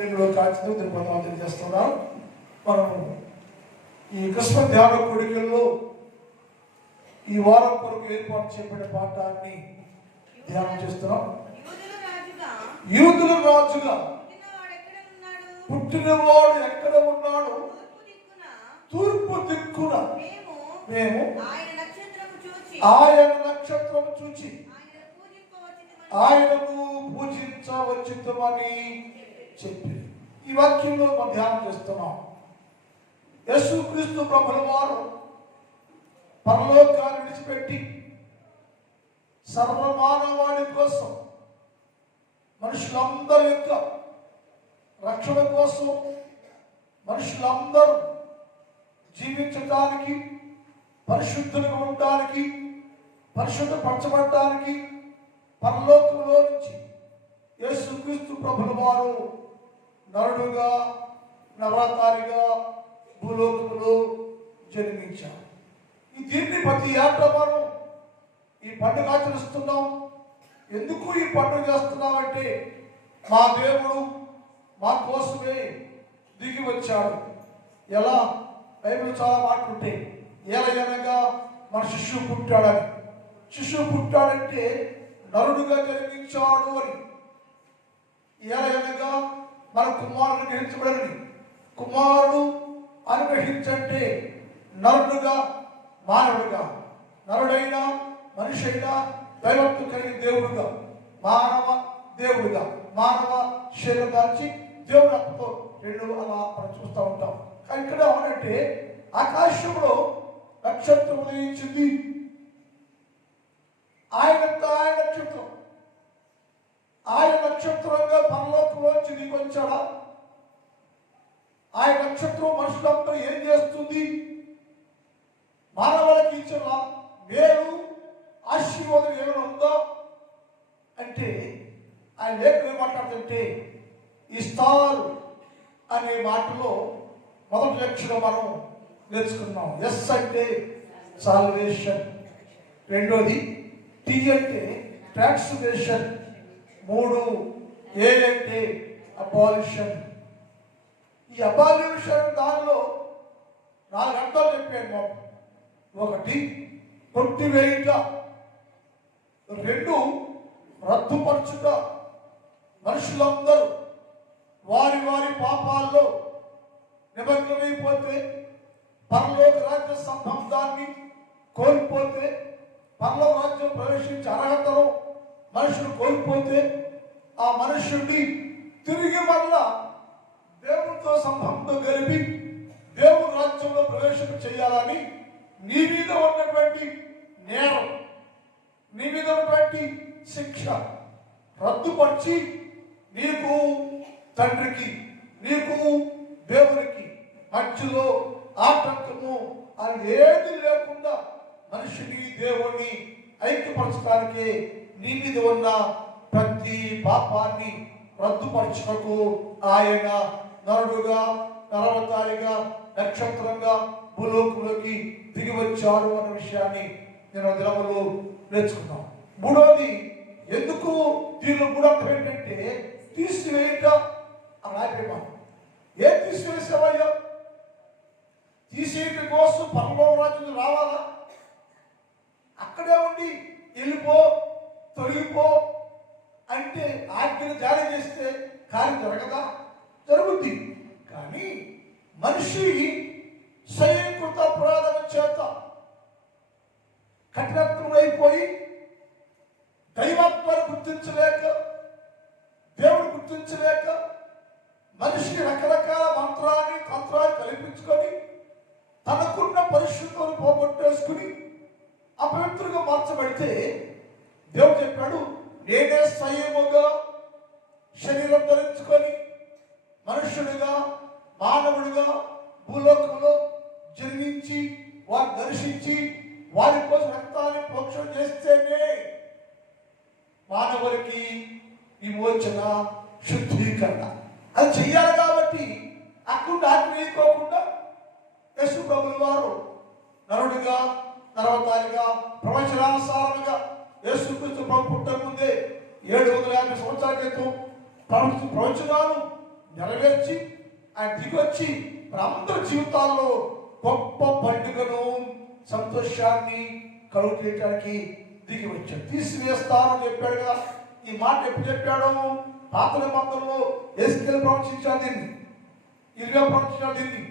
ప్రేమలో కాల్చింది తిరుపతి తెలియజేస్తున్నాం. మనము ఈ క్రిస్మస్ ధ్యాన కోడికల్లో ఈ వారం కొరకు ఏర్పాటు చేయబడిన పాఠాన్ని ధ్యానం చేస్తున్నాం. యూదుల రాజుగా పుట్టినవాడు ఎక్కడ ఉన్నాడు? తూర్పు దిక్కున మేము ఆయన నక్షత్రం చూచి ఆయనను పూజించవచ్చుమని చెప్పి ఈ వాక్యంలో మనం ధ్యానం చేస్తున్నాం. యేసుక్రీస్తు ప్రభుల వారు పరలోకాన్ని విడిచిపెట్టి సర్వమానవాడి కోసం, మనుషులందరి యొక్క రక్షణ కోసం, మనుషులందరూ జీవించడానికి, పరిశుద్ధులుగా ఉండడానికి, పరిశుద్ధపరచబడటానికి పరలోకంలో నుంచి యేసుక్రీస్తు ప్రభుల వారు నరుడుగా నవరాత్రిగా భూలోకములో జన్మించారు. దీన్ని ప్రతి ఏటా మనం ఈ పండుగ ఆచరిస్తున్నాం. ఎందుకు ఈ పండుగ చేస్తున్నామంటే మా దేవుడు మా కోసమే దిగి వచ్చాడు. ఎలా? బైబిల్ చాలా మాట్లాడుంటే ఎలాగనగా మన శిశువు పుట్టాడని. శిశువు పుట్టాడంటే నరుడుగా జన్మించాడు అని. ఎలాగనగా మన కుమారుడు గ్రహించబడని. కుమారుడు అనుగ్రహించంటే నరుడుగా మానవుడుగా, నరుడైన మనిషి అయినా దైవత్వం కలిగిన దేవుడుగా, మానవ దేవుడుగా, మానవ శరీరం దాల్చి దేవుడు అప్పతో రెండు అలా మనం చూస్తూ ఉంటాం. కానీ ఇక్కడ ఏమంటే ఆకాశంలో నక్షత్రం ఉదయించింది. ఆయన నక్షత్రం, ఆయన నక్షత్రంగా పరలోకంలోంచి దిగొచ్చాడా? ఆయన నక్షత్రం మనుషులంతా ఏం చేస్తుంది? మానవులకి ఇచ్చిన మేలు ఆశీర్వాదం ఏమైనా ఉందా అంటే ఆయన లేఖలు మాట్లాడుతుంటే ఇస్తారు అనే మాటలో మొదటి అక్షరం మనం నేర్చుకున్నాం. ఎస్ అంటే సాల్వేషన్, రెండోది టీ అంటే ట్రాన్స్ఫర్మేషన్, మూడు ఏ అంటే అబాలిషన్. ఈ అబాలిషన్ దానిలో 4 అర్థాలు చెప్పాను. ఒకటి కొట్టివేయుట, 2 రద్దుపరచుట, మనుషులందరూ వారి వారి పాపాల్లో నిమగ్నమైపోతే, పరలోక రాజ్య సంబంధాన్ని కోల్పోతే, పరలోక రాజ్యం ప్రవేశించే అర్హతను మనుషులు కోల్పోతే ఆ మనుషుడిని తిరిగి మళ్ళా దేవుడితో సంబంధం కలిపి దేవుడి రాజ్యంలో ప్రవేశం చేయాలని నీ మీద ఉన్నటువంటి నేరం, నీ మీద ఉన్నటువంటి శిక్ష రద్దుపరిచి నీకు తండ్రికి, నీకు దేవునికి మధ్యలో ఆటంకము అది ఏది లేకుండా మనిషిని దేవుణ్ణి ఐక్యపరచడానికి నీ మీద ఉన్న ప్రతి పాపాన్ని రద్దుపరచుటకు ఆయన నరుడుగా, నరవతారిగా, నక్షత్రంగా భూలోకంలోకి దిగి వచ్చాడు అన్న విషయాన్ని నేను దినములు నేర్చుకున్నాను. మూడవది, ఎందుకు దీనిలో మూడర్థం ఏంటంటే తీసివేయట అని. ఏం తీసివేసావయ్యా? తీసేయటం కోసం పరలోక రాజ్యం రావాలా? అక్కడే ఉండి వెళ్ళిపో, తొలగిపో అంటే ఆజ్ఞను జారీ చేస్తే కార్యం జరగదా? జరుగుద్ది. కానీ మనిషి స్వయంకృత అపరాధం చేత కఠినత్వమైపోయి దైవత్వాన్ని గుర్తించలేక, దేవుడు గుర్తించలేక మనిషికి రకరకాల తంత్రాలు కల్పించుకొని తనకున్న పరిశుద్ధులను పోగొట్టేసుకుని అపవిత్రంగా మార్చబడితే దేవుడు చెప్పాడు, నేనే స్వయముగా శరీరం ధరించుకొని మనుషుడిగా, మానవుడిగా భూలోకంలో జన్మించి వారిని దర్శించి వారి కోసం రక్తాన్ని ప్రోక్షణ చేస్తేనే మానవులకి విమోచన, శుద్ధీకరణ అది చెయ్యాలి. కాబట్టి అక్కడ ఆత్మీయకోకుండా యేసు ప్రభుల వారు నరుడిగా, నరవతారిగా, ప్రవచనానుసారంగా యేసుక్రీస్తు ప్రభు పుట్టక ముందే 750 సంవత్సరాల క్రితం ప్రవచనాలు నెరవేర్చి ఆయన దిగొచ్చి అందరి జీవితాల్లో గొప్ప పండుగను సంతోషాన్ని కలుగు చేయడానికి దిగి వచ్చాడు. తీసివేస్తానని చెప్పాడు కదా. ఈ మాట ఎప్పుడు చెప్పాడు? పాత నిబంధనలో యేసయ్య ప్రవచించాడు దీన్ని, ఇర్మియా ప్రవచించాడు దీన్ని,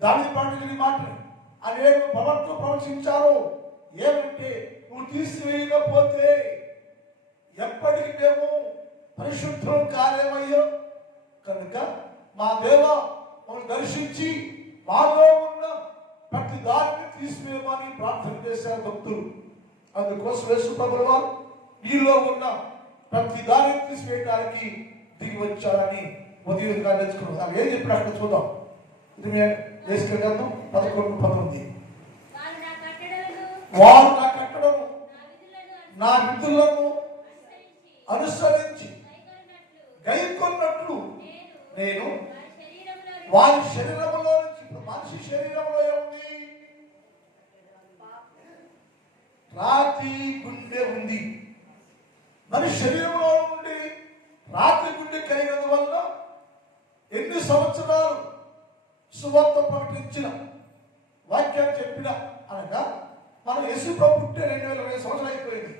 దావీదు ప్రవచించిన మాట అనేక ప్రవక్తలు ప్రవచించారు. ఏమంటే నువ్వు తీసివేయకపోతే ఎప్పటికీ మేము పరిశుద్ధం కాలేమయ్యో కనుక మా దేవ మమ్మల్ని దర్శించి మాలో ఉన్న ప్రతి దాన్ని తీసివేయమని ప్రార్థన చేశారు భక్తులు. అందుకోసం యేసు ప్రభువు వారు నీలో ఉన్న ప్రతి దాన్ని తీసివేయడానికి దిగి వచ్చారని ఉదయం నేర్చుకున్నాం. ఏం చెప్పిన అక్కడ చూద్దాం. ఇది యేసు గ్రంథం 11:19. వారు నా కట్టడము నా విధులను అనుసరించి గైకొన్నట్లు నేను వారి శరీరంలో నుంచి, ఇప్పుడు మనిషి శరీరంలో ఏముంది? రాతి గుండె ఉంది. మనిషి శరీరంలో నుండి రాతి గుండె కలిగినందువల్ల ఎన్ని సంవత్సరాలు సువార్త ప్రకటించిన వాక్యాన్ని చెప్పిన అనగా మనం యేసు ప్రభు పుట్టే 2020 సంవత్సరాలు అయిపోయింది.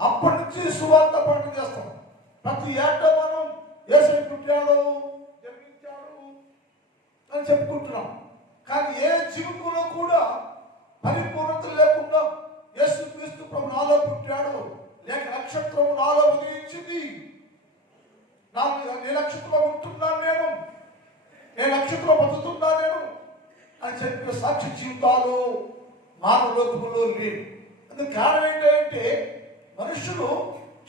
అప్పటి నుంచి సువార్త ప్రకటన చేస్తాం. ప్రతి ఏటా మనం యేసు పుట్టాడు, జన్మించాడు అని చెప్పుకుంటున్నాం. కానీ ఏ జీవితంలో కూడా పరిపూర్ణత లేకుండా యేసు క్రీస్తు ప్రభు నాలో పుట్టాడు, లేక నక్షత్రం నాలో ఉదయించింది, నేను నక్షత్రంలో ఉంటున్నాను, నేను నక్షత్రంలో బతుకుతున్నాను నేను అని చెప్పే సాక్షి జీవితాలు మానవ లోకములో లేవు. అందుకు కారణం ఏంటంటే మనుషులు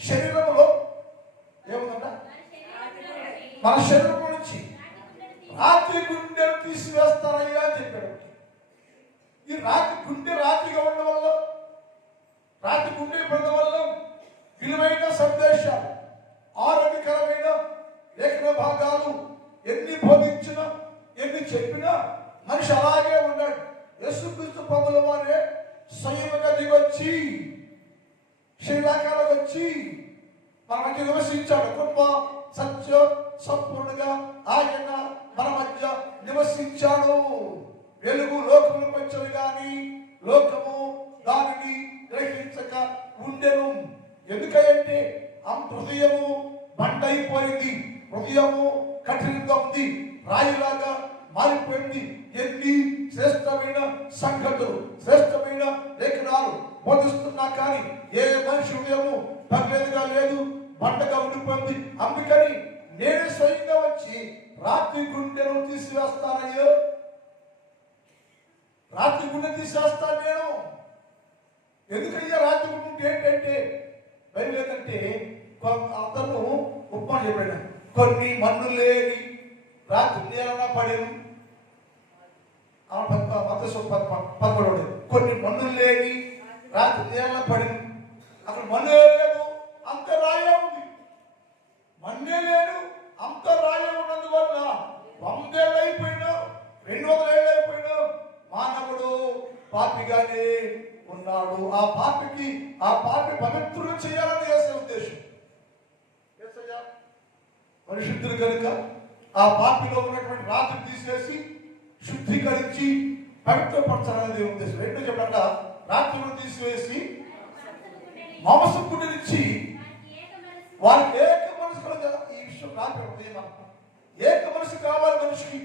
శరీరంలో ఏముందంట? మన శరీరం నుంచి రాతి గుండెను తీసివేస్తారయ్యా అని చెప్పాడు. ఈ రాతి గుండె రాతిగా ఉండడం వల్ల, రాతి గుండె పడడం వల్ల విలువైన సందేశాలు, ఆరోగ్యకరమైన లేఖన భాగాలు ఎన్ని బోధించినా ఎన్ని చెప్పినా మనిషి అలాగే ఉన్నాడు. యేసుక్రీస్తు ప్రభుల వారే స్వయంగా దిగొచ్చి శ్రీలంకలో వచ్చి మన మధ్య నివసించాడు. గొప్ప సత్య సంపూర్ణంగా ఆయన మన మధ్య నివసించాడు. వెలుగు లోకములకు వచ్చాడు కానీ లోకము దానిని గ్రహించక ఉండెను. ఎందుకంటే ఆ హృదయము బండైపోయింది, హృదయము కఠినంగా ఉంది, రాయిలాగా మారిపోయింది. ఎన్ని శ్రేష్టమైన సంగతులు, శ్రేష్టమైన లేఖనాలు బోధిస్తున్నా కానీ ఏ మనిషి హృదయము పగలేదుగా లేదు, బండగా ఉండిపోయింది. అందుకని నేను స్వయంగా వచ్చి రాత్రి గుండెను తీసివేస్తానయ్యో, రాత్రి గుండె తీసేస్తాను నేను. ఎందుకయ్యా రాత్రి గుండె ఏంటంటే బయలు ఏంటంటే అందరూ ఉప్మాన్ చెప్పాడు, కొన్ని మన్ను లేని రాత్రి నీళ్ళ పడేను, కొన్ని మన్నులు లేని రాత్రి నీళ్ళ పడింది. అక్కడ మన్ను లేదు, అంత రాయే ఉంది. మన్నే లేదు, అంత రాయే ఉన్నందువల్ల 100 ఏళ్ళు అయిపోయినా 200 ఏళ్ళు అయిపోయినా మానవుడు పాపిగానే ఉన్నాడు. ఆ పాపి పవిత్రులు చేయాలని చేసే ఉద్దేశం. పరిశుద్ధులు కనుక ఆ పాపిలో ఉన్నటువంటి రాత్రి తీసేసి శుద్ధీకరించి పవిత్రపరచాలనేది ఉద్దేశం. ఏంటో చెప్పంట, రాత్రులను తీసివేసి మాంసం గుండెనిచ్చి వారికి ఏక మనసు కలగాలి. ఈ విషయం రాత్రి ఏక మనసు కావాలి మనిషికి.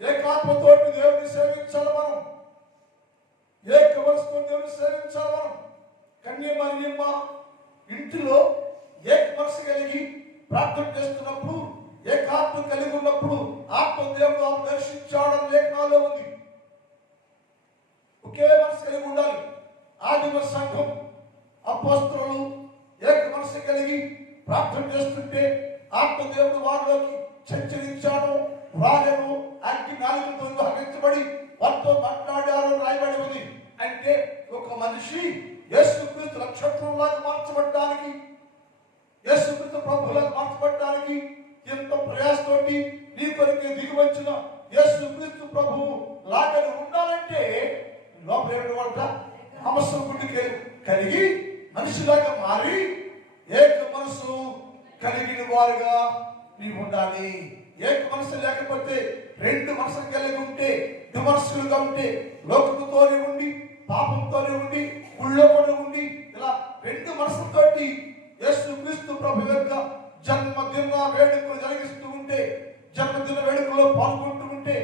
ఏకాత్మతో దేవుడిని సేవించాలి మనం, ఏక మనసుతో దేవుడిని సేవించాలి మనం. కన్యమరియమ్మ ఇంటిలో ఏక మనసు కలిగి ప్రార్థన చేస్తున్నప్పుడు, ఏకాత్మ కలిగి ఉన్నప్పుడు ఆత్మ దేవుడు దర్శించాడని లేఖనాల్లో ఉంది. ఒకే మనసు కలిగి ఉండాలి. ఆదిమ సంఘం అపోస్తలులు ఏక మనసు కలిగి ప్రార్థన చేస్తుంటే ఆత్మదేవుడు వారిలోకి సంచరించాడు, రాజను అగ్ని నాలుగుతో విభజించబడి వారితో మాట్లాడారు రాయబడి ఉంది. అంటే ఒక మనిషి యేసుక్రీస్తు నక్షత్రంలాగా మార్చబడడానికి, యేసుక్రీస్తు ప్రభువులాగా మార్చబడడానికి ఎంతో ప్రయాసతోటి నీ కొరకు దిగి వచ్చిన యేసుక్రీస్తు ప్రభువు లాగా ఉండాలంటే లోపల నమస్సు గుండె కలిగి మనిషిలాగా మారి ఏక మనసు కలిగిన వారుగా నీవు ఉండాలి. ఏక మనసు లేకపోతే రెండు మనసులు కలిగి ఉంటే, విమర్శలుగా ఉంటే, లోకంతోనే ఉండి పాపంతోనే ఉండి గుళ్ళోనే ఉండి ఇలా రెండు మనసులతోటి యేసుక్రీస్తు ప్రభు యొక్క జన్మదిన వేడుకలు జరిగిస్తూ ఉంటే, జన్మదిన వేడుకలో పాల్గొంటూ ఉంటే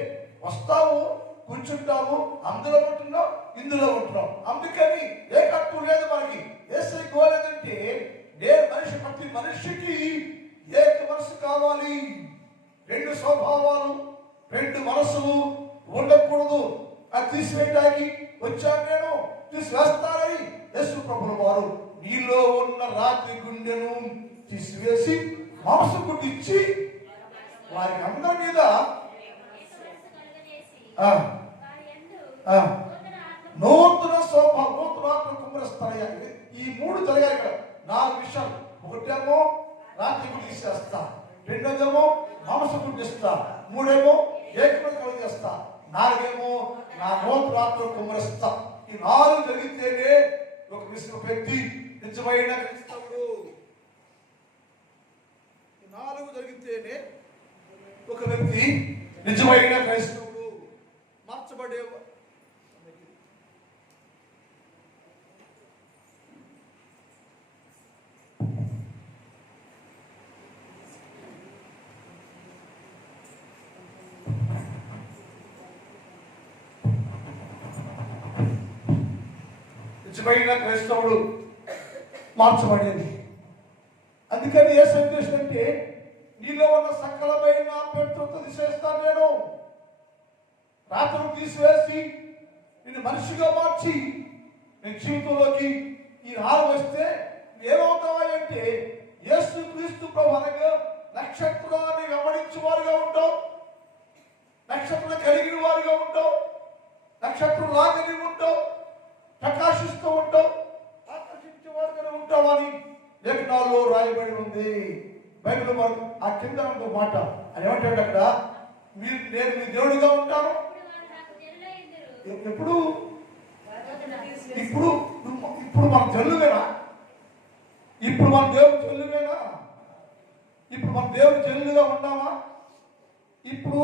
వస్తావు, కూర్చుంటావు, అందులో ఉంటున్నావు, ఇందులో ఉంటున్నావు. అందుకని ఏకత్వం లేదు మనకి. యేసయ్య కోరేదంటే ప్రతి మనిషికి ఏక మనసు కావాలి. రెండు స్వభావాలు, రెండు మనసులు ఉండకూడదు. అది తీసివేయడానికి వచ్చాను నేను, తీసివేస్తానని యేసు ప్రభుల వారు నీలో ఉన్న రాతి గుండెను తీసివేసి మనసు గుడ్డిచ్చి వారికి అందరి మీద నూతన స్వభావం, నూతన ఆత్మ కుమ్మరిస్తాయి. ఈ మూడు జరిగాయి ఇక్కడ. 4 విషయాలు. ఒకటేమో రాత్రి తీసేస్తా, రెండోదేమో మనసు గుడ్డిస్తా, మూడేమో ఏకమైన కలిగేస్తా, 4ఏమో నా నూతన ఆత్మ కుమ్మరిస్తా. ఈ 4 జరిగితేనే ఒక వ్యక్తి నిజమైన క్రైస్తవుడు. ఈ 4 జరిగితేనే ఒక వ్యక్తి నిజమైన క్రైస్తవుడు, మార్చబడే. నిజమైన క్రైస్తవుడు మార్చబడేది. అందుకని ఏ సందేశం అంటే నీలో ఉన్న సకలమైన అభ్యంతరతో తీసేస్తాను నేను. రాత్రులు తీసివేసి నిన్ను మనిషిగా మార్చి నీ జీవితంలోకి ఈ 4 వస్తే ఏమవుతావా అంటే యేసుక్రీస్తు ప్రభు అనగా నక్షత్రాన్ని వెంబడించే వారుగా ఉంటావు, నక్షత్రం కలిగిన వారుగా ఉంటావు, నక్షత్రం లాగని ఉంటావు, ప్రకాశిస్తూ ఉంటావు, ఆకర్షించే వారుగా ఉంటావు అని లేఖనాల్లో రాయబడి ఉంది. బైబిల్ ఆ కింద ఒక మాట అని ఏమంటాడు అక్కడ, నేను మీ దేవుడిగా ఉంటాను. ఎప్పుడు ఇప్పుడు ఇప్పుడు మన జల్లువేనా? ఇప్పుడు మన దేవుడు జల్లువేనా? ఇప్పుడు మన దేవుడు జల్లుగా ఉన్నామా? ఇప్పుడు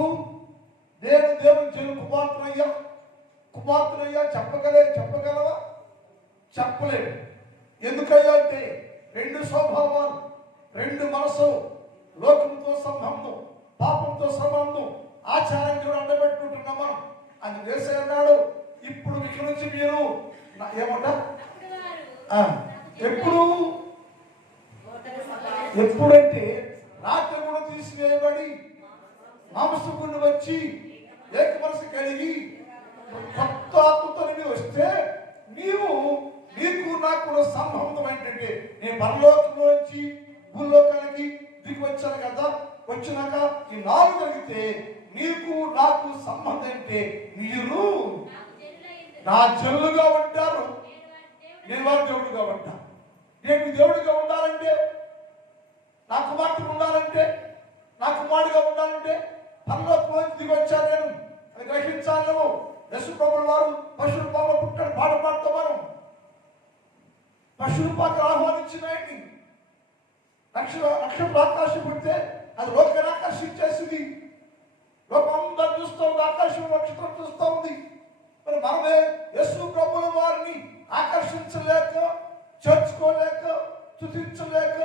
దేవుడు జల్లు కుమార్తెనయ్యా చెప్పగలవా? చెప్పలేవు. ఎందుకయ్యా అంటే రెండు స్వభావాలు, రెండు మనసు, లోకంతో సంబంధం, పాపంతో సంబంధం, ఆచారంగా అడ్డబెట్టుకుంటున్నాం మనం. అని వేసే అన్నాడు, ఇప్పుడు ఇక్కడ నుంచి మీరు ఏమంట ఎప్పుడంటే రాత్రి కూడా తీసివేయబడి మాంసమును వచ్చి ఏక మనసు కలిగి కొత్త ఆత్మతో వస్తే నీకు నాకు కూడా సంబంధం ఏంటంటే నేను పరలోకంలో నుంచి భూలోకానికి దిగి వచ్చాను కదా. వచ్చినాక ఈ 4 జరిగితే నీకు నాకు సంబంధం అంటే మీరు నా జల్లుగా ఉంటారు, నేను వారి దేవుడిగా ఉంటా. నేను దేవుడిగా ఉండాలంటే, నా కుమార్తె ఉండాలంటే, నా కుమారుడిగా ఉండాలంటే పరలోకంలో దిగి వచ్చాను నేను అది గ్రహించాలి. యేసు ప్రభువు వారు పశురూపంలో పుట్టాడు, పాట పాడుతాం మనం. పశురూపానికి ఆహ్వానించిన ఆయన్ని నక్షత్రం ఆకాశం పుడితే అది లోకాన్ని ఆకర్షించేసింది. లోకం అందరూ చూస్తూ ఉంది, ఆకాశం నక్షత్రం చూస్తూ ఉంది. మరి మనమే యేసు ప్రభువుల వారిని ఆకర్షించలేక, చేర్చుకోలేక, స్తుతించలేక,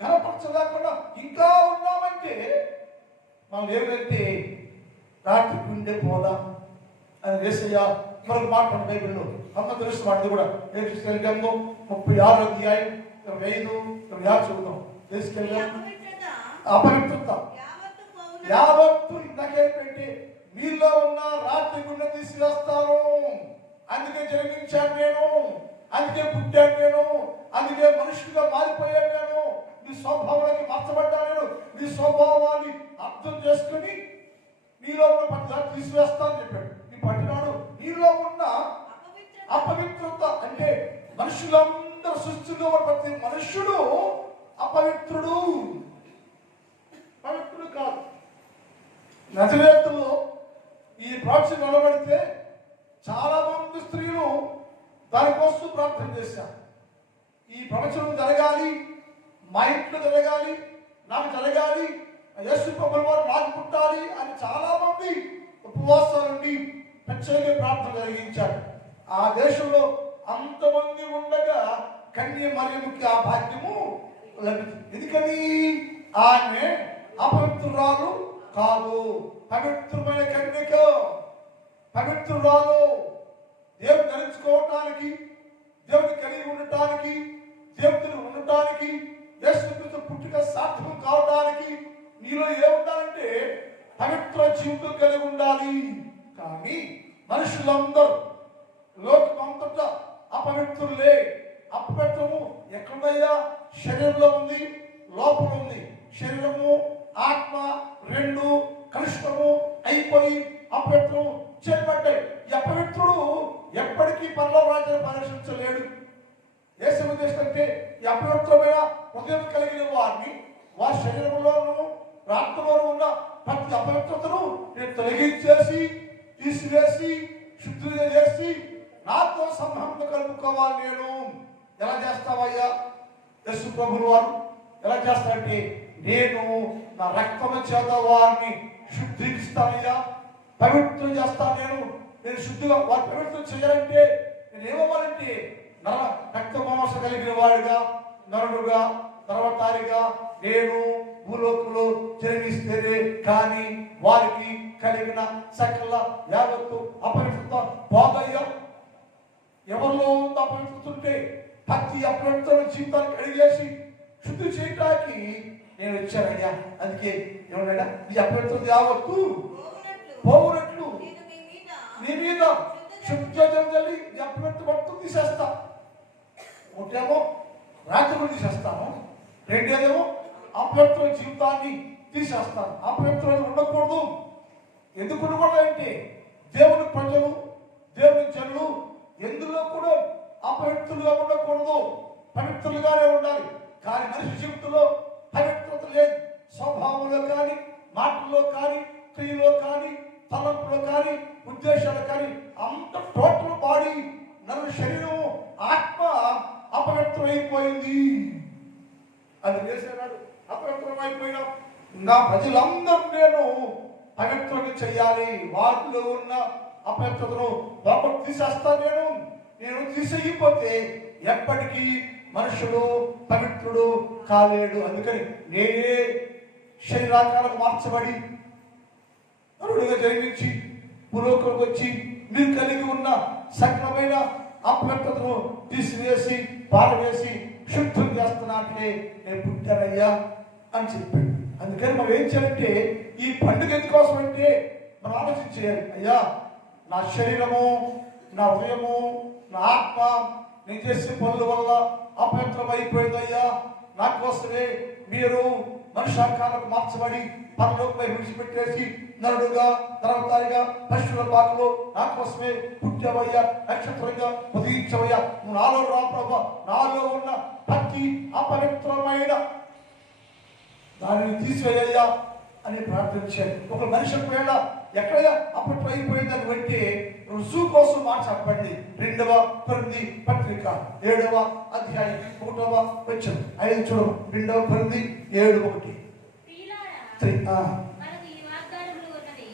ఘనపరచలేకుండా ఇంకా ఉన్నామంటే మనం ఏమిటంటే రాత్రి గుండె పోదాం అని యేసయ్య మరొక మాట మన బైబిల్లో అమ్మ తెలుసు వాటిది కూడా. తీసుకెళ్ళాము 36 అధ్యాయం 25, 26 చూద్దాం. తీసుకెళ్ళాము అపవిత్రత యావత్తు ఇందాకే పెట్టి మీలో ఉన్న రాత్రి గుండె తీసివేస్తాను. అందుకే జన్మించాను నేను, అందుకే పుట్టాను నేను, అందుకే మనుషులుగా మారిపోయాను నేను, నీ స్వభావానికి మార్చబడ్డాను నేను. నీ స్వభావాన్ని అర్థం చేసుకుని నీలో ఉన్న పట్ల తీసివేస్తానని చెప్పాడు. ఈ పట్టినాడు నీలో ఉన్న అపవిత్రత అంటే మనుషులందరూ సృష్టిలో ప్రతి మనుషుడు అపవిత్రుడు, పవిత్రుడు కాదు. నజరేతులో ఈ ప్రాచీన నిలబడితే చాలా మంది స్త్రీలు దానికోసం ప్రార్థన చేశారు. ఈ ప్రవచనం జరగాలి, మా ఇంట్లో జరగాలి, నాకు జరగాలి, యేసు ప్రభువు వారు నాకు పుట్టాలి అని చాలా మంది ఉపవాసాలుండి ప్రత్యేక ప్రార్థన జరిగించారు. ఆ దేశంలో అంతమంది ఉండగా కన్య మరియమ్మకి ఆ భాగ్యము లభించింది. ఎందుకని? ఆమె అపవిత్రురాలు కాదు, పవిత్రమైన కన్యక, పవిత్రురాలు. దేవుని ధరించుకోవటానికి, దేవుని కలిగి ఉండటానికి, దేవుని ఉండటానికి, యేసుక్రీస్తు పుట్టుక సాధ్యం కావడానికి నీలో ఏముండాలంటే పవిత్ర జీవితం కలిగి ఉండాలి. కానీ మనుషులందరూ లోకమంతటా అపవిత్రులే. అపవిత్రము ఎక్కడయ్యా? శరీరంలో ఉంది, లోపల ఉంది. శరీరము ఆత్మ రెండు కలుషితము అయిపోయి అపవిత్రం చేయబడ్డాయి. ఈ అపవిత్రుడు ఎప్పటికీ పరలోక రాజ్యాన్ని ప్రవేశించలేడు. ఏ సందేశం అంటే ఈ అపవిత్రమైన హృదయం కలిగిన వారిని వారి శరీరంలోనూ ఆత్మలోనూ ఉన్న ప్రతి అపవిత్రతను నేను తొలగించేసి తీసివేసి శుద్ధిగా చేసి నాతో సంబంధం కలుపుకోవాలి. నేను ఎలా చేస్తావయ్యా? యేసు ప్రభువు వారు ఎలా చేస్తారంటే, నేను నా రక్తము చేత వారిని శుద్ధిస్తానయ్యా, పవిత్రం చేస్తాను. నేను శుద్ధిగా వారు పవిత్రం చేయాలంటే నేను ఏమవ్వాలంటే రక్త మాంస కలిగిన వాడిగా, నరుడుగా, తర్వాతారిగా నేను భూలోకంలో జన్మిస్తేనే కానీ వారికి కలిగిన సకల యావత్తు అపవిత్రత పోదయ్యా. ఎవరిలో ఉందో అపవిత్రత ఉంటే ప్రతి అపవిత్ర జీవితాన్ని కడిగేసి శుద్ధి చేయడానికి నేను వచ్చానయ్యా. అందుకే ఏమన్నా ఈ అపవిత్రత యావత్తు పోవునట్లు నీ మీద శుద్ధం చల్లి ఈ అపవిత్ర మొత్తం తీసేస్తా. ఒకటేమో రాత్రులు తీసేస్తాను, రెండేదేమో అపవిత్ర జీవితాన్ని తీసేస్తాను. అపవిత్రం ఉండకూడదు. ఎందుకు ఉండకూడదు అంటే దేవుని ప్రజలు, దేవుని జనులు ఎందులో కూడా అపవిత్రులుగా ఉండకూడదు, పవిత్రులుగానే ఉండాలి. కానీ మనిషి జీవితంలో పవిత్రత లేదు. స్వభావంలో కానీ, మాటల్లో కానీ, క్రియలో కానీ, తలంపులో కానీ, ఉద్దేశాలు కానీ అంత టోటల్ బాడీ, నన్ను శరీరం, ఆత్మ అపవిత్రమైపోయింది. అది చేసేనాడు అపవిత్రమైపోయినా నా ప్రజలందరూ నేను పవిత్రం చేయాలి. వారిలో ఉన్న అపవిత్రతను లోపల తీసేస్తాను. నేను తీసేయకపోతే ఎప్పటికీ మనుషుడు పవిత్రుడు కాలేడు. అందుకని నేనే శరీరాకాలకు మార్చబడి నరుడుగా జన్మించి భూలోకంలోకి వచ్చి మీరు కలిగి ఉన్న సకలమైన అపవిత్రతను తీసివేసి పారవేసి శుద్ధం చేస్తున్నాకే నేను పుట్టానయ్యా అని చెప్పాడు. అందుకని మనం ఏం చేయాలంటే ఈ పండుగ ఎందుకోసం అంటే మనం ఆలోచించేయాలి. అయ్యా, నా శరీరము, నా హృదయము, నా ఆత్మ నేను చేసే పనుల వల్ల అపవిత్రం అయిపోయిందయ్యా. నా కోసమే మీరు మనుష్యాకాలకు మార్చబడి పరలోకపై విడిచిపెట్టేసి నరుడుగా, తర్వాతారిగా, పశువుల పాకలో నా కోసమే పుట్టావయ్యా, నక్షత్రంగా ఉదయించవయ్యా. నాలో రా ప్రభా, నాలో ఉన్న ప్రతి అపవిత్రమైన దానిని తీసివేయ్యా అని ప్రార్థించాడు. ఒక మనిషి వేళ ఎక్కడైనా అప్పట్లో అయిపోయిందని అంటే రుజువు కోసం మాట చెప్పండి. 2వ కొరింథీ పత్రిక 7వ అధ్యాయం 1వ వచనం 5 చూడు. 2వ కొరింథీ 7:1.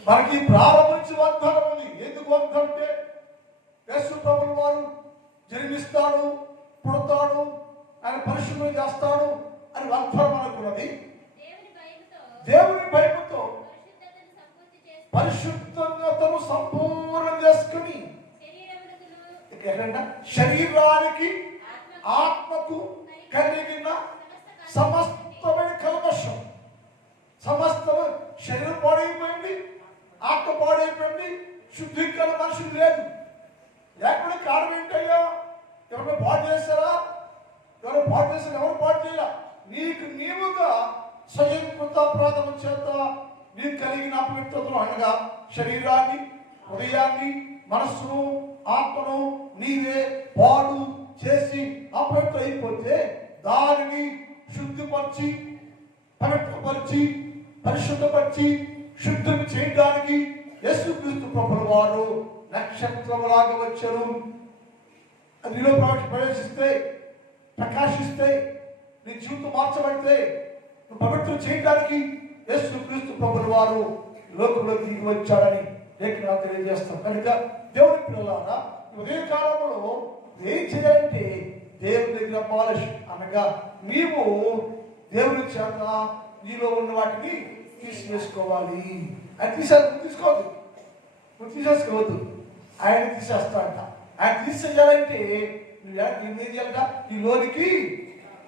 మనకి ప్రారంభించి వాగ్దానం ఉంది. ఎందుకు వాగ్దానం అంటే యేసు ప్రభువు వారు జన్మిస్తాడు, పుడతాడు, ఆయన పరిశుభ్రం చేస్తాడు అని వాగ్దానం అనుకున్నది. దేవుని భయముతో పరిశుద్ధతను సంపూర్ణం చేసుకుని శరీరానికి ఆత్మకు కలిగిన సమస్తమైన కల్మషం, సమస్త శరీరం పాడైపోయింది, ఆత్మ పాడైపోయింది, శుద్ధీకరణ మనుషులు లేదు. లేకపోతే కారణం ఏంటయ్యా? ఎవరు పాడు చేస్తారా? ఎవరు పాడు చేస్తారు? ఎవరు పాడు చేయాల? నీకు నీవుగా స్వయం కృతాపరాధము చేత నీకు కలిగిన అపవిత్రతను అనగా శరీరాన్ని, హృదయాన్ని, మనస్సును, ఆత్మను నీవే పాడు చేసి అపవిత్ర అయిపోతే దానిని శుద్ధిపరిచి, పవిత్రపరిచి, పరిశుద్ధపరిచి, శుద్ధం చేయడానికి యేసుక్రీస్తు ప్రభువు వారు నక్షత్రములాగా వచ్చారు. నీలో ప్రవేశిస్తే, ప్రకాశిస్తే, నీ జీవితం మార్చబడితే, నువ్వు పవిత్రం చేయడానికి యేసుక్రీస్తు ప్రభుల వారు లోకంలో దిగి వచ్చాడని లేఖనాలు తెలియజేస్తాం. కనుక దేవుని పిల్లలారా ఉదయ కాలంలో ఏం చేయాలంటే దేవుని దగ్గర పాలిష్ అనగా నీవు దేవుని చేత నీలో ఉన్న వాటిని తీసివేసుకోవాలి. ఆయన తీసుకోవద్దు, నువ్వు తీసేసుకోవద్దు, ఆయన తీసేస్తాడంట. ఆయన తీసేయాలంటే నువ్వేం చేయాలంట, నీ లోనికి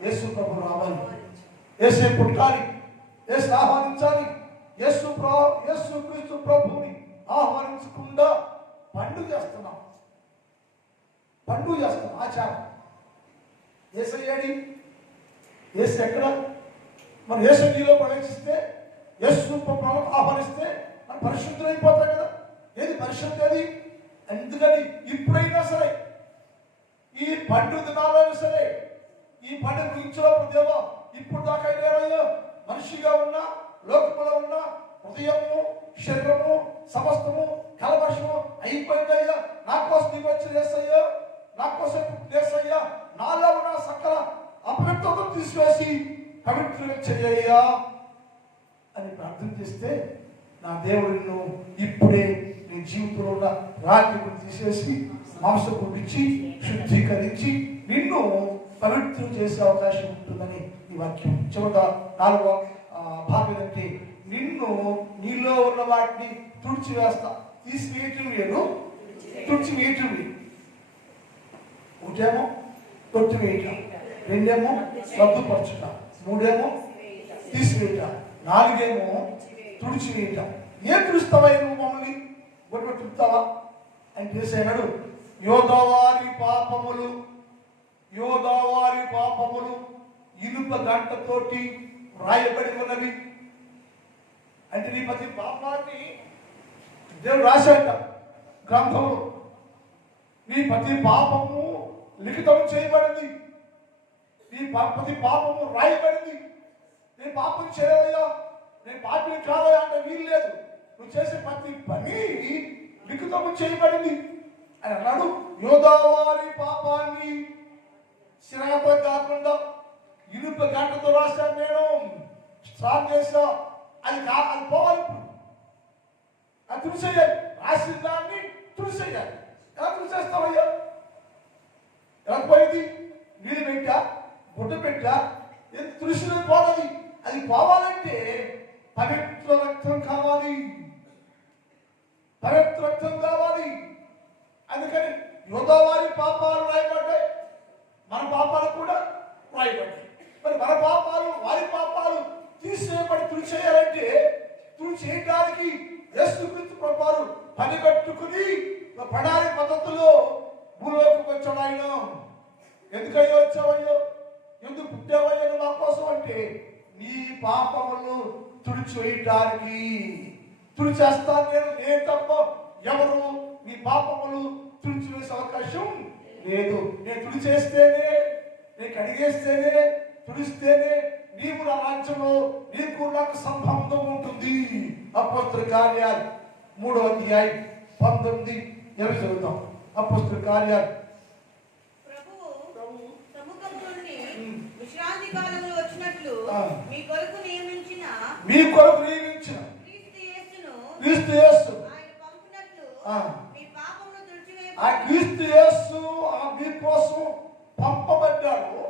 యేసు ప్రభు రావాలి, యేసు పుట్టాలి, యేసు ఆహ్వానించాలి. యేసు క్రీస్తు ప్రభుని ఆహ్వానించకుండా పండుగ చేస్తున్నాం ఆచారం. యేసయ్యాడి, యేసు ఎక్కడ? మన యేసు నీలో ప్రవేశిస్తే, యేసు ప్రభువును ఆహ్వానిస్తే మన పరిశుద్ధులు అయిపోతాం కదా. ఏది పరిశుద్ధి? అందుకని ఇప్పుడైనా సరే, ఈ పండుగ దినాలైనా సరే, ఈ పండుగ గురించినప్పుడు దేవా ఇప్పుడు దాకా అయినా మనిషిగా ఉన్నా, లోకంలో ఉన్న హృదయము, శరీరము, సమస్తము కలవశము అయిపోయిందయ్యా. నా కోసం నీకు వచ్చిన యేసయ్యా, నా కోసం యేసయ్యా, నాలో ఉన్న సకల అపవిత్రతను తీసివేసి పవిత్రంగా చేయ్యా అని ప్రార్థన చేస్తే నా దేవుడిను ఇప్పుడే నీ జీవితంలో ఉన్న రాజ్యం తీసేసి మాంసపు ఇచ్చి శుద్ధీకరించి నిన్ను పవిత్రం చేసే అవకాశం ఉంటుందని ఈ వాక్యం. చివరిగా 4వ భాగం ఏంటంటే నిన్ను నీలో ఉన్న వాటిని తుడిచివేస్తా. తీసివేయటం వేరు, తుడిచివేయటం వేరు. ఒకటేమో కొట్టివేయటం, రెండేమో రద్దుపరచుట, మూడేమో తీసివేయటం, నాలుగేమో తుడిచివేయటం. ఏం తుడుస్తావా నువ్వు మమ్మల్ని? గొడవ తుడుతావా అని చేసేనాడు. యోధావారి పాపములు ఇనుప గంటతోటి రాయబడి ఉన్నవి. అంటే నీ ప్రతి పాపాన్ని దేవుడు రాశాట గ్రంథంలో. నీ ప్రతి పాపము లిఖితం చేయబడింది, నీ ప్రతి పాపము రాయబడింది. నేను పాపం చేయవయ్యా, నేను పాపిని కాదయా అంటే వీలు లేదు. నువ్వు చేసే ప్రతి పని లిఖితము చేయబడింది అని అన్నాడు. యోధావారి పాపాన్ని శిరతో కాకుండా ఇనుప గంటతో రాశాను, నేను స్ట్రాంగ్ చేసా. అది పోవాలి, అది తుడిసేయాలి. రాసిన దాన్ని తుడిసేయాలి. ఎలా తుడిసేస్తావయ్యా? ఎలా పోయింది? నీళ్ళు పెట్టా, గుడ్డ పెట్టా, ఎంత తుడిసినది పోవాలి. అది పోవాలంటే పవిత్ర రక్తం కావాలి, పవిత్ర రక్తం కావాలి. అందుకని యోధావారి పాపాలు రాయబడ్డాయి, మన పాపాలు కూడా రాయబడ్డాయి. మరి మన పాపాలు, వారి పాపాలు తీసేయబడి తుడిచేయాలంటే తుడిచేయడానికి యేసుక్రీస్తు ప్రభువు పని కట్టుకుని పడాలి పద్ధతిలో భూలోకి వచ్చాడు. ఆయన ఎందుకయ్యో వచ్చావయ్యో, ఎందుకు పుట్టావయ్యో నా కోసం అంటే నీ పాపములు తుడిచివేయటానికి. తుడిచేస్తాను నేను తప్ప ఎవరు నీ పాపములు తుడిచివేసే అవకాశం లేదు. నేను తుడిచేస్తేనే, నేను కడిగేస్తేనే, తుడిస్తేనే నీవు నా రాజ్యంలో నీకు నాకు సంబంధం ఉంటుంది. అపోస్తలుల కార్యాలు 3వ అధ్యాయం 19-20 చదువుతాం. అపోస్తలుల కార్యాలు. విశ్రాంతి కాలంలో వచ్చినట్లు మీ కొరకు నియమించిన క్రీస్తు యేసు ఆయన పంపినట్లు మీ పాపమును తుడిచివేయ. ఆ క్రీస్తు యేసు మీ కోసం పంపబడ్డాడు.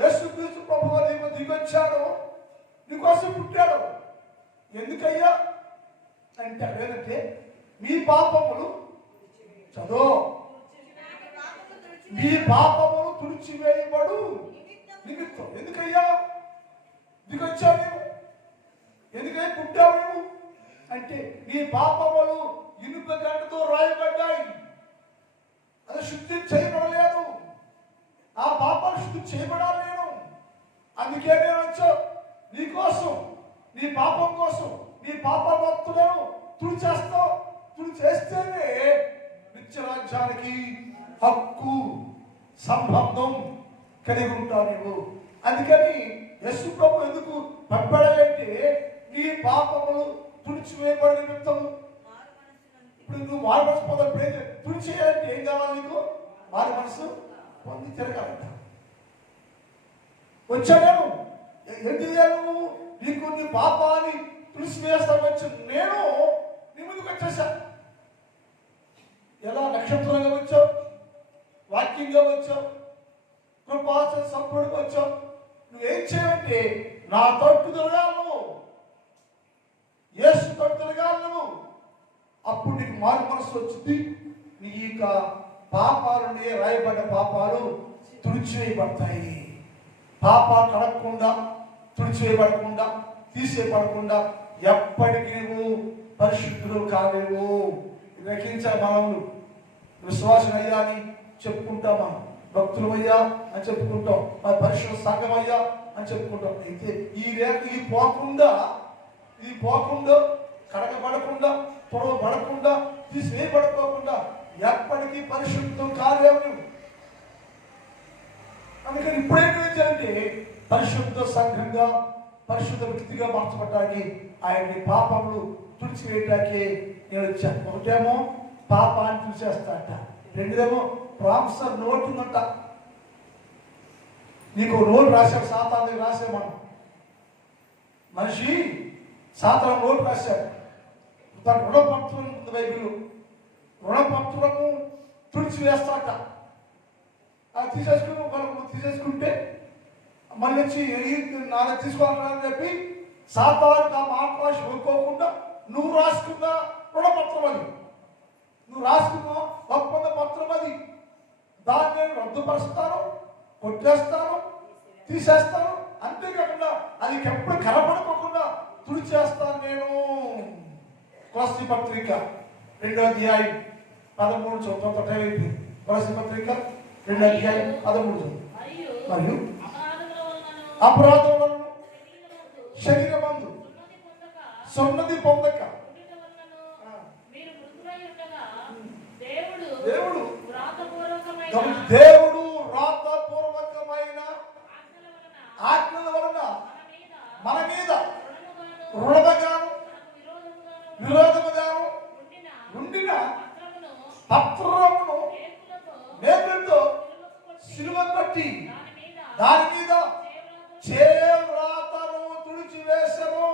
యేసుక్రీస్తు ప్రభువు నీకు దిగొచ్చాడు, నీకోసం పుట్టాడు. ఎందుకయ్యా అంటే ఏంటంటే మీ పాపములు చదువు, మీ పాపములు తుడిచివేయబడు నిమిత్తం. ఎందుకయ్యా దిగొచ్చావు నీవు? ఎందుకయ్యా పుట్టావు నీవు అంటే నీ పాపములు ఇనుప గంటతో రాయబడ్డాయి. అది శుద్ధి చేయబడలేదు. ఆ పాపాలు శుద్ధి చేయబడాలి. నేను అందుకే నేను వచ్చావు నీకోసం, నీ పాపం కోసం. నీ పాప భక్తులను తుడిచేస్తావు. తుడిచేస్తేనే నిత్యరాజ్యానికి హక్కు, సంబంధం కలిగి ఉంటావు నీవు. అందుకని యేసు ప్రభు ఎందుకు పంపాడంటే నీ పాపములు తుడిచివేయబడి నిమిత్తము. ఇప్పుడు నువ్వు మారు మనసు పొందాలి. తుడిచేయాలంటే ఏం కావాలి నీకు? మారు మనసు పొంది తిరగాలంట. వచ్చాను ఎందుకు నువ్వు నీకు నీ పాపాన్ని తుడిచివేస్తా వచ్చి నేను నీ ముందుకు వచ్చేసా. ఎలా నక్షత్రంగా వచ్చావు, వాక్యంగా వచ్చావు, కృపాసన సంపూర్ణంగా వచ్చావు. నువ్వేం చేయాలంటే నా తట్టు తిరగాలను, యేసు తట్టు తిరగాలను. అప్పుడు నీకు మారు మనసు వచ్చింది. నీ యొక్క పాపాలని రాయబడ్డ పాపాలు తుడిచివేయబడతాయి. పాపాలు కడగకుండా, తుడిచివేయబడకుండా, తీసేయబడకుండా ఎప్పటికీ నువ్వు పరిశుద్ధులు కాలేవు. గ్రహించాలి. మనము విశ్వాసమయ్యా అని చెప్పుకుంటాం, మనం భక్తులమయ్యా అని చెప్పుకుంటాం, మన పరిశుద్ధ సంఘమయ్యా అని చెప్పుకుంటాం. అయితే ఇది పోకుండా కడగబడకుండా, పొడవబడకుండా, తీసివేయబడుకోకుండా ఎప్పటికీ పరిశుద్ధం కాలేవు. అందుకని ఇప్పుడేం చేయాలంటే పరిశుద్ధ సంఘంగా, పరిశుద్ధ వ్యక్తిగా మార్చబడటానికి, ఆయన్ని పాపములు తుడిచివేయటానికి నేను వచ్చాను. ఒకటేమో పాపాన్ని తుడిచేస్తాట, రెండేమో ప్రామిసర్ నోట్ ఉందంట. నీకు నోటు రాశాడు, సాతాను రాసే మనిషి సాతాను నోటు రాశాడు. తన రుణపత్రం ఉంది బైబిల్. రుణపత్రము తుడిచివేస్తాట. అది తీసేసుకుంటే మళ్ళీ వచ్చి నాలుగు తీసుకోవాలని చెప్పి సాతానికి ఆ మాట్లాడి ఒప్పుకోకుండా నువ్వు రాసుకున్న రుణపత్రం అది, నువ్వు రాసుకున్న ఒప్పంద పత్రం అది. దాన్ని నేను రద్దుపరుస్తాను, కొట్టేస్తాను, తీసేస్తాను. అంతేకాకుండా అది ఎప్పుడు కనపడుకోకుండా తుడిచేస్తాను నేను. కొలస్సీ పత్రిక 2వ అధ్యాయం 13 చదువుతాం. కొలస్సీ పత్రిక 2వ అధ్యాయం 13. మరియు అపరాధములను శరీరమందు సున్నతి పొందక దేవుడు రాతపూర్వకమైన ఆజ్ఞల వలన మన మీద రుణముగాను విరోధముగాను ఉండిన పత్రమును నేత్రులతో సిలువ కట్టి దాని మీద చేవ్రాతను తుడిచివేసెను.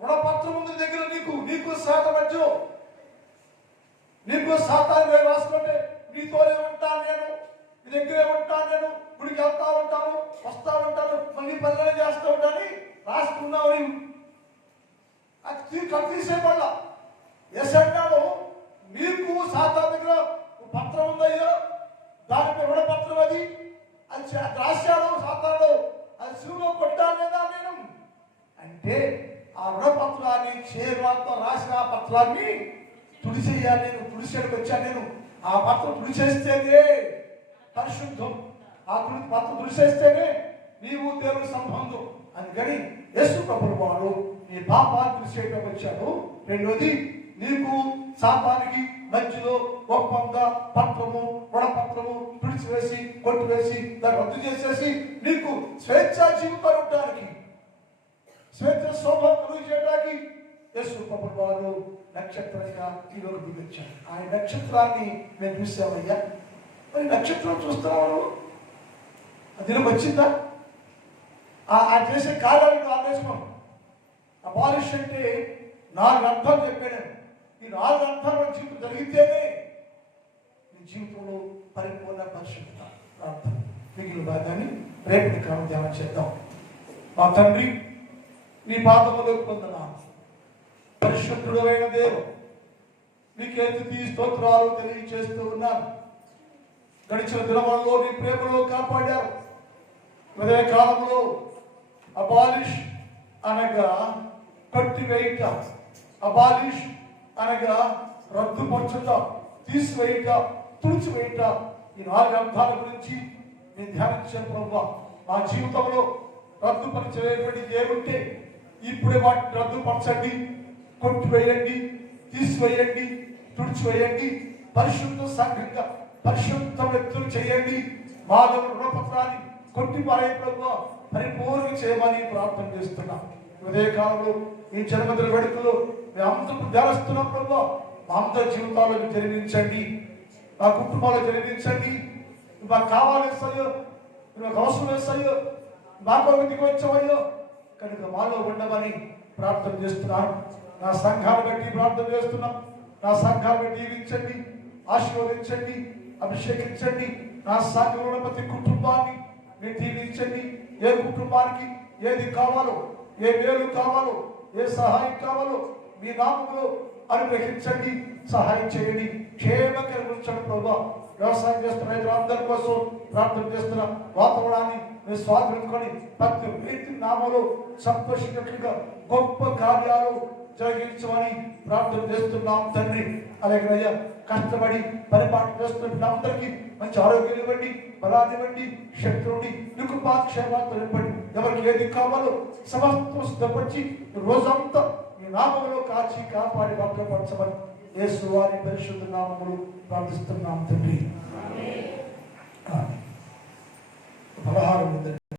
రుణపత్రం ఉంది దగ్గర, నీకు శాతమధ్యం, నీకు శాతాన్ని రాసుకుంటే నీతోనే ఉంటాను నేను, నీ దగ్గరే ఉంటాను నేను, గుడికి వెళ్తా ఉంటాను, వస్తా ఉంటాను, మళ్ళీ పనులు చేస్తూ ఉంటాను రాసుకున్నావు నీవు. అది తీసేపడ్డా. ఎస్ అన్నాడు, నీకు శాతం దగ్గర పత్రం ఉందయ్యా, దానిపై రుణపత్రం అది రాశాడు సాతాను, అది శివులో కొట్టాను లేదా నేను అంటే ఆ రుణపత్రాన్ని చేరువాతో రాసిన ఆ పత్రాన్ని తుడిచేయాలి. నేను తుడిచేయడానికి వచ్చాను. నేను ఆ పత్రం తుడిచేస్తేనే పరిశుద్ధం, ఆ పత్రం తుడిచేస్తేనే నీవు దేవుని సంబంధం. అందుకని యేసు ప్రభువు వారు నీ పాపాన్ని తుడిచేయడానికి వచ్చాడు. రెండోది, నీకు శాతానికి మధ్యలో ఒప్పంద పత్రము, రుణపత్రము తుడిచివేసి, కొట్టివేసి, దాన్ని రద్దు చేసేసి నీకు స్వేచ్ఛా జీవితాలు ఉండడానికి, స్వేచ్ఛ స్వభావం కలుగు చేయడానికి యేసు ప్రభువు వారు నక్షత్రంగా ఈరోజు దిగొచ్చాడు. ఆయన నక్షత్రాన్ని మేము చూసామయ్యా. మరి నక్షత్రం చూస్తున్నాము, దినం వచ్చిందా? ఆ చేసే కార్యాలను ఆదేశం అబాలిష్ అంటే 4 అర్థాలు చెప్పాను. ఈ 4 అర్థాల జీవితం జరిగితేనే నీ జీవితంలో పరిపూర్ణ పరిశుద్ధత ప్రార్థన. మిగిలిన భాగాన్ని రేపటి కాలం ధ్యానం చేద్దాం. మా తండ్రి, నీ పాదములకు వందనాలు. పరిశుద్ధుడైన దేవుడు, మీకే స్తుతి స్తోత్రాలు తెలియజేస్తూ ఉన్నాను. గడిచిన దినములలో నీ ప్రేమలో కాపాడారు. ఉదయ కాలంలో అబాలిష్ అనగా కట్టివేయుట, అబాలిష్ అనగా రద్దుపరచుట, తీసివేయుట, తుడిచివేయుట, ఈ 4 అర్థాల గురించి నేను ధ్యానించాను. ప్రభువా, మా జీవితంలో రద్దుపరిచేటువంటి ఏముంటే ఇప్పుడే వాటిని రద్దుపరచండి, కొట్టివేయండి, తీసివేయండి, తుడిచివేయండి. పరిశుద్ధ సంఘంగా పరిశుద్ధ వ్యక్తులు చేయండి. మాధవ రుణపత్రాన్ని కొట్టి పారే ప్రభువా పరిపూర్ణ చేయమని ప్రార్థన చేస్తున్నాం. ఉదయ కాలంలో ఈ జన్మదిన వేడుకలో మేము అందరూ ధ్యానిస్తున్నాం. ప్రభువా, మా అందరి జీవితాలను జరిగించండి, మా కుటుంబాలు జరిగించండి. మాకు కావాలి సయ్యో, మాకు అవసరం సయ్యో. మాకు దిగి వచ్చావయ్యో కనుక మాలో ఉండమని ప్రార్థన చేస్తున్నాను. నా సంఘాన్ని బట్టి ప్రార్థన చేస్తున్నాం. నా సంఘాన్ని దీవించండి, ఆశీర్వదించండి, అభిషేకించండి. నా సంఘంలో ఉన్న ప్రతి కుటుంబాన్ని మీరు దీవించండి. ఏ కుటుంబానికి ఏది కావాలో, ఏ మేలు కావాలో, ఏ సహాయం కావాలో మీ నామములో అనుగ్రహించండి, సహాయం చేయండి, క్షేమకరంగా ఉంచండి ప్రభువా. వ్యవసాయం చేస్తున్న రైతులందరి కోసం ప్రార్థన చేస్తున్న వాతావరణాన్ని మీరు స్వాధీనించుకొని ప్రతి వ్యక్తి నామలో సంతోషించినట్లుగా గొప్ప కార్యాలు జరిగించమని ప్రార్థన చేస్తున్నాం తండ్రి. అలాగే అయ్యా కష్టపడి పరిపాలన చేస్తున్న అందరికీ మంచి ఆరోగ్యం ఇవ్వండి, బలాన్ని ఇవ్వండి, శక్తి నుండి నికుపాక్షేమాలతో ఇవ్వండి. ఎవరికి ఏది కావాలో సమస్తం సిద్ధపరిచి రోజంతా మీ నామములో కాచి కాపాడి భద్రపరచమని యేసు వారి పరిశుద్ధ నామములు ప్రార్థిస్తున్నాం తండ్రి. 16